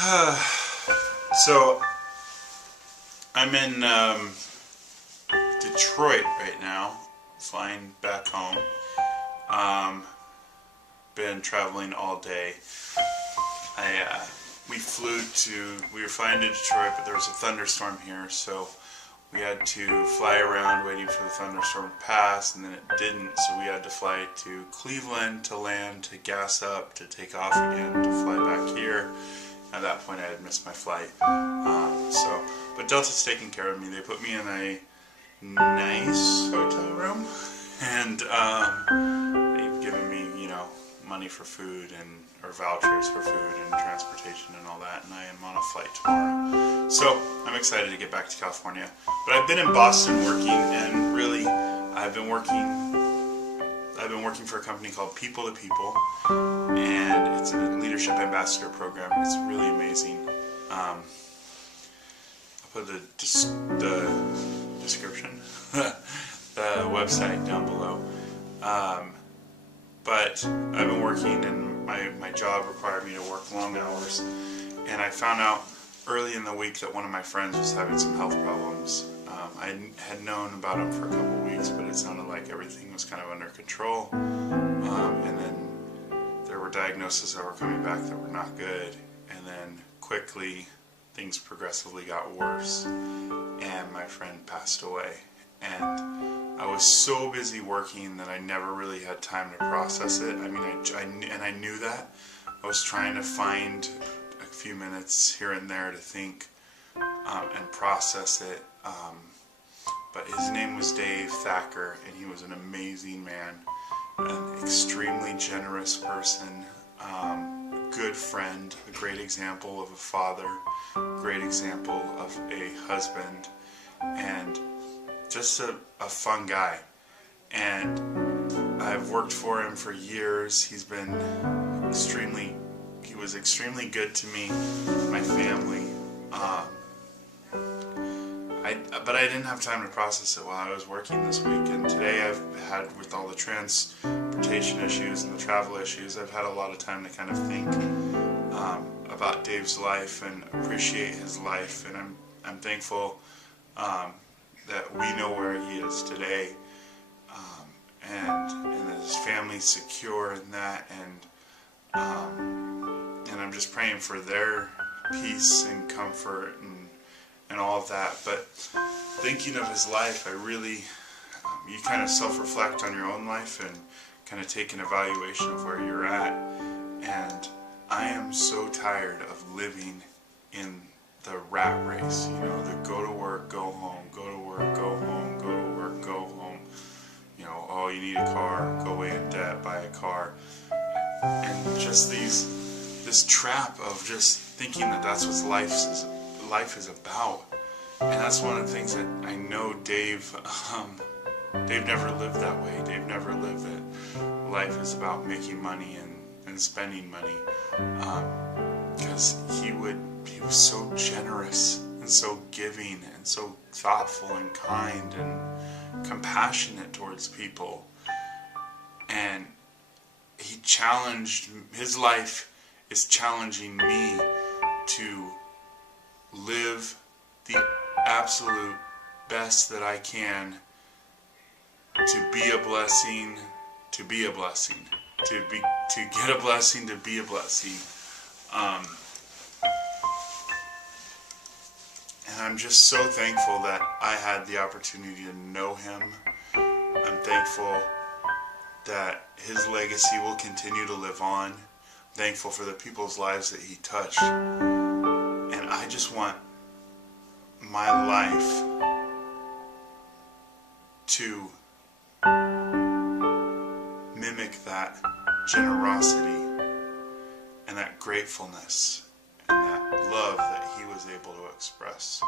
So I'm in Detroit right now, flying back home. Been traveling all day. We were flying to Detroit, but there was a thunderstorm here, so we had to fly around waiting for the thunderstorm to pass, and then it didn't, so we had to fly to Cleveland to land, to gas up, to take off again, to fly back here. At that point I had missed my flight. But Delta's taking care of me. They put me in a nice hotel room, and they've given me, money for food or vouchers for food and transportation and all that, and I am on a flight tomorrow. So I'm excited to get back to California. But I've been in Boston working, and really I've been working for a company called People to People, and it's a leadership ambassador program. It's really amazing. I'll put the description, the website down below. But I've been working, and my job required me to work long hours, and I found out early in the week that one of my friends was having some health problems. I had known about him for a couple of weeks, but it sounded like everything was kind of under control, and then there were diagnoses that were coming back that were not good, and then quickly things progressively got worse, and my friend passed away. And I was so busy working that I never really had time to process it. I knew that. I was trying to find a few minutes here and there to think and process it. But his name was Dave Thacker, and he was an amazing man, an extremely generous person, a good friend, a great example of a father, a great example of a husband, and just a fun guy. And I've worked for him for years. He was extremely good to me, my family. But I didn't have time to process it while I was working this week. And today I've had, with all the transportation issues and the travel issues, I've had a lot of time to kind of think about Dave's life and appreciate his life. And I'm thankful that we know where he is today, and his family's secure in that, and I'm just praying for their peace and comfort and all of that. But thinking of his life, I really, you kind of self-reflect on your own life and kind of take an evaluation of where you're at, and I am so tired of living in the rat race, the go to work, go home, go to work, go home, go to work, go home. Oh, you need a car, go away in debt, buy a car. And just this trap of just thinking that that's what life is about. And that's one of the things that I know Dave never lived that way. Dave never lived that life is about making money and spending money. Because he was so generous and so giving and so thoughtful and kind and compassionate towards people. And his life is challenging me to live the absolute best that I can, to be a blessing, to be a blessing, to get a blessing, to be a blessing. And I'm just so thankful that I had the opportunity to know him. I'm thankful that his legacy will continue to live on. I'm thankful for the people's lives that he touched. And I just want my life to mimic that generosity and that gratefulness and that love that he was able to express.